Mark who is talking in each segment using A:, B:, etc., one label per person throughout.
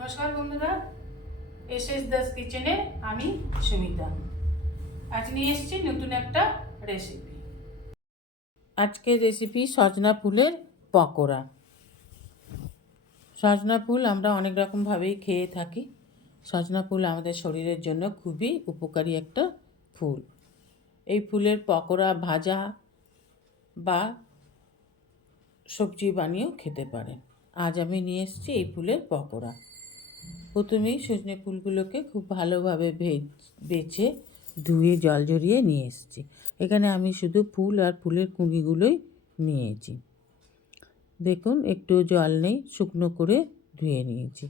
A: নমস্কার বন্ধুরা S S Das কিচেনে আমি সুমিতা। আজ নিয়ে এসেছি নতুন একটা রেসিপি আজকের রেসিপি সজনা ফুলের পকোড়া। সজনা ফুল আমরা অনেক রকমভাবেই খেয়ে থাকি। সজনা ফুল আমাদের শরীরের জন্য খুবই উপকারী একটা ফুল। এই ফুলের পকোড়া ভাজা বা সবজি বানিয়েও খেতে পারেন। আজ আমি নিয়ে এসেছি এই ফুলের পকোড়া। প্রথমেই সজনে ফুলগুলোকে খুব ভালোভাবে বেছে ধুয়ে জল ঝরিয়ে নিয়ে এসেছি। এখানে আমি শুধু ফুল আর ফুলের কুঁড়িগুলোই নিয়েছি। দেখুন, একটু জল নেই, শুকনো করে ধুয়ে নিয়েছি।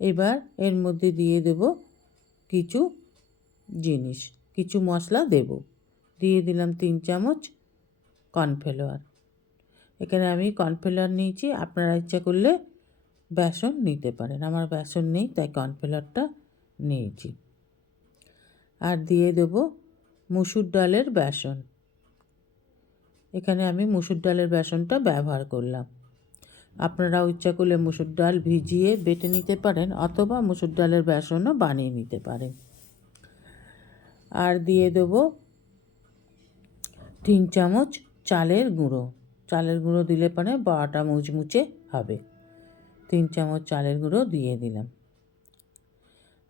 A: এবার এর মধ্যে দিয়ে দেব কিছু জিনিস, কিছু মশলা দেব। দিয়ে দিলাম তিন চামচ কর্নফ্লাওয়ার। এখানে আমি কর্নফ্লাওয়ার নিয়েছি, আপনারা ইচ্ছা করলে বেসন নিতে পারেন। আমার বেসন নেই, তাই কর্নফ্লাওয়ারটা নিয়েছি। আর দিয়ে দেব মুসুর ডালের বেসন। এখানে আমি মুসুর ডালের বেসনটা ব্যবহার করলাম। আপনারাও ইচ্ছা করলে মুসুর ডাল ভিজিয়ে বেটে নিতে পারেন, অথবা মুসুর ডালের বেসনও বানিয়ে নিতে পারেন। আর দিয়ে দেবো তিন চামচ চালের গুঁড়ো। চালের গুঁড়ো দিলে পরে বড়াটা মুচমুচে হবে। তিন চামচ চালের গুঁড়ো দিয়ে দিলাম।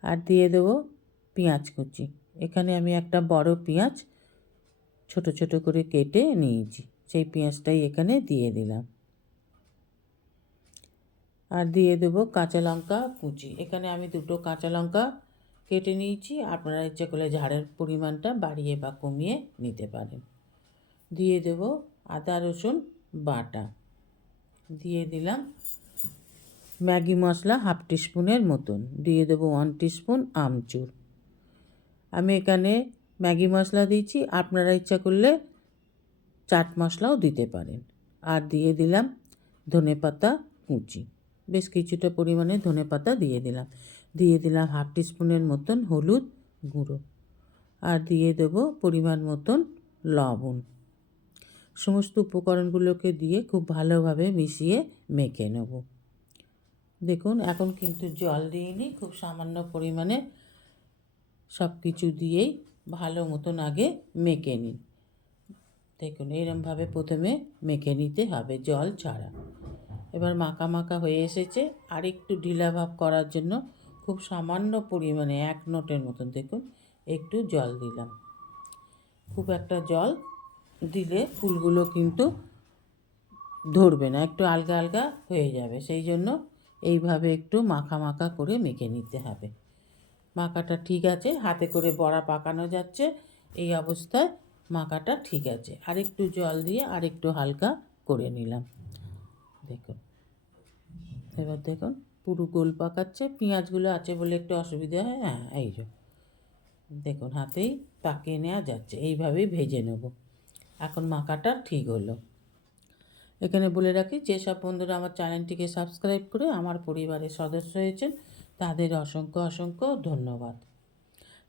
A: আর দিয়ে দেবো পেঁয়াজ কুচি। এখানে আমি একটা বড় পেঁয়াজ ছোট ছোট করে কেটে নিয়েছি। সেই পেঁয়াজটাই এখানে দিয়ে দিলাম। আর দিয়ে দেবো কাঁচা লঙ্কা কুচি। এখানে আমি দুটো কাঁচা লঙ্কা কেটে নিয়েছি। আপনারা ইচ্ছে করলে ঝাড়ের পরিমাণটা বাড়িয়ে বা কমিয়ে নিতে পারেন। দিয়ে দেব আদা রসুন বাটা। দিয়ে দিলাম ম্যাগি মশলা হাফ টিস্পুনের মতন। দিয়ে দেবো ওয়ান টিস্পুন আমচুর। আমি এখানে ম্যাগি মশলা দিয়েছি, আপনারা ইচ্ছা করলে চাট মশলাও দিতে পারেন। আর দিয়ে দিলাম ধনে পাতা কুচি। বেশ কিছুটা পরিমাণে ধনে পাতা দিয়ে দিলাম। দিয়ে দিলাম হাফ টিস্পুনের মতন হলুদ গুঁড়ো। আর দিয়ে দেবো পরিমাণ মতন লবণ। সমস্ত উপকরণগুলোকে দিয়ে খুব ভালোভাবে মিশিয়ে মেখে নেব। দেখুন, এখন কিন্তু জল দিইনি, খুব সামান্য পরিমাণে সব কিছু দিয়েই ভালো মতন আগে মেখে নিন। দেখুন এরমভাবে প্রথমে মেখে নিতে হবে জল ছাড়া। এবার মাখা মাখা হয়ে এসেছে আর একটু ঢিলা ভাব করার জন্য খুব সামান্য পরিমাণে এক নোটের মতন, দেখুন, একটু জল দিলাম। খুব একটা জল দিলে ফুলগুলো কিন্তু ধরবে না, একটু আলগা আলগা হয়ে যাবে, সেই জন্য এইভাবে একটু মাখা মাখা করে মেখে নিতে হবে। মাখাটা ঠিক আছে, হাতে করে বড়া পাকানো যাচ্ছে, এই অবস্থায় মাখাটা ঠিক আছে। আরেকটু জল দিয়ে আরেকটু হালকা করে নিলাম। দেখুন, এবার দেখুন, পুরো গোল পাকাচ্ছে। পেঁয়াজগুলো আছে বলে একটু অসুবিধা হয় হ্যাঁ এই যে। দেখুন, হাতেই পাকিয়ে নেওয়া যাচ্ছে। এইভাবেই ভেজে নেব। এখন মাখাটা ঠিক হলো। এখানে বলে রাখি যেসব বন্ধুরা আমার চ্যানেলটিকে সাবস্ক্রাইব করে আমার পরিবারের সদস্য হয়েছেন, তাদের অসংখ্য অসংখ্য ধন্যবাদ।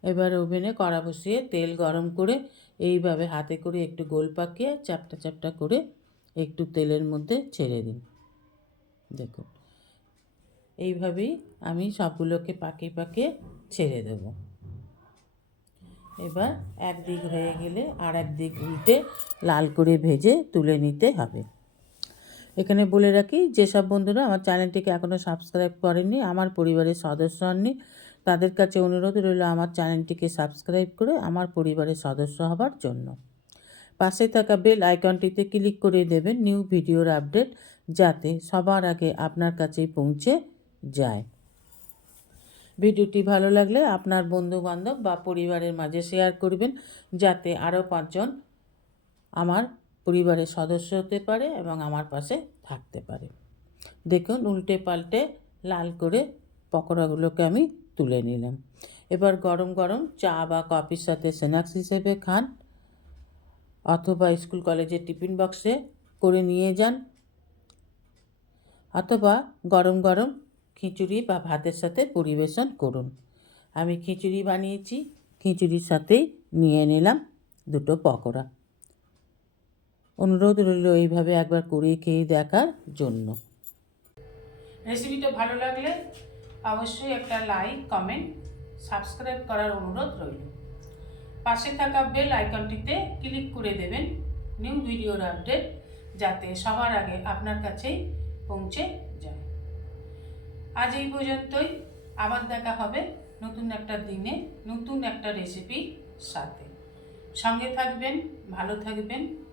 A: এবার ওভেনে কড়া বসিয়ে তেল গরম করে এইভাবে হাতে করে একটু গোল পাকিয়ে চাপটা চ্যাপটা করে একটু তেলের মধ্যে ছেড়ে দিন। দেখুন, এইভাবেই আমি সবগুলোকে পাকিয়ে পাকিয়ে ছেড়ে দেবো। এবার একদিক হয়ে গেলে আর একদিক উল্টে লাল করে ভেজে তুলে নিতে হবে। এখানে বলে রাখি, যেসব বন্ধুরা আমার চ্যানেলটিকে এখনও সাবস্ক্রাইব করেননি, আমার পরিবারের সদস্য হননি, তাদের কাছে অনুরোধ রইল আমার চ্যানেলটিকে সাবস্ক্রাইব করে আমার পরিবারের সদস্য হবার জন্য। পাশে থাকা বেল আইকনটিতে ক্লিক করে দেবেন নিউ ভিডিওর আপডেট, যাতে সবার আগে আপনার কাছেই পৌঁছে যায়। ভিডিওটি ভালো লাগলে আপনার বন্ধু বান্ধব বা পরিবারের মাঝে শেয়ার করবেন, যাতে আরও পাঁচজন আমার পরিবারের সদস্য হতে পারে এবং আমার পাশে থাকতে পারে। দেখুন, উল্টে পাল্টে লাল করে পকোড়াগুলোকে আমি তুলে নিলাম। এবার গরম গরম চা বা কফির সাথে স্ন্যাক্স হিসেবে খান অথবা স্কুল কলেজের টিফিন বক্সে করে নিয়ে যান অথবা গরম গরম খিচুড়ি বা ভাতের সাথে পরিবেশন করুন। আমি খিচুড়ি বানিয়েছি, খিচুড়ির সাথেই নিয়ে নিলাম দুটো পকোড়া। অনুরোধ রইল এইভাবে একবার করে খেয়ে দেখার জন্য। রেসিপিটা ভালো লাগলে
B: অবশ্যই একটা লাইক কমেন্ট সাবস্ক্রাইব করার অনুরোধ রইল। পাশে থাকা বেল আইকনটিতে ক্লিক করে দেবেন নিউ ভিডিওর আপডেট যাতে সবার আগে আপনার কাছেই পৌঁছে যায়। আজ এই পর্যন্তই। আবার দেখা হবে নতুন একটা দিনে, নতুন একটা রেসিপির সাথে। সঙ্গে থাকবেন, ভালো থাকবেন।